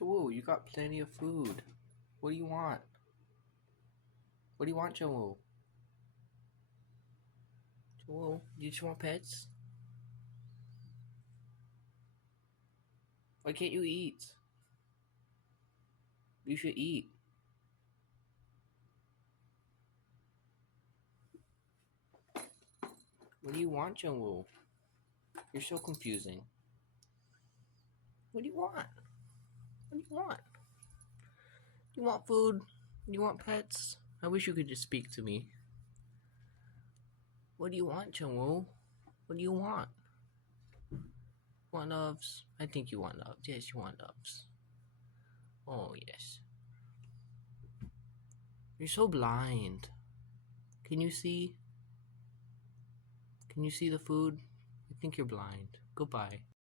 Whoa, you got plenty of food. What do you want? What do you want, Joel? Joel, do you just want pets? Why can't you eat? You should eat. What do you want, Joel? You're so confusing. What do you want? What do you want? You want food? You want pets? I wish you could just speak to me. What do you want, Joel? What do you want? Want loves? I think you want loves. Yes, you want loves. Oh, yes. You're so blind. Can you see? Can you see the food? I think you're blind. Goodbye.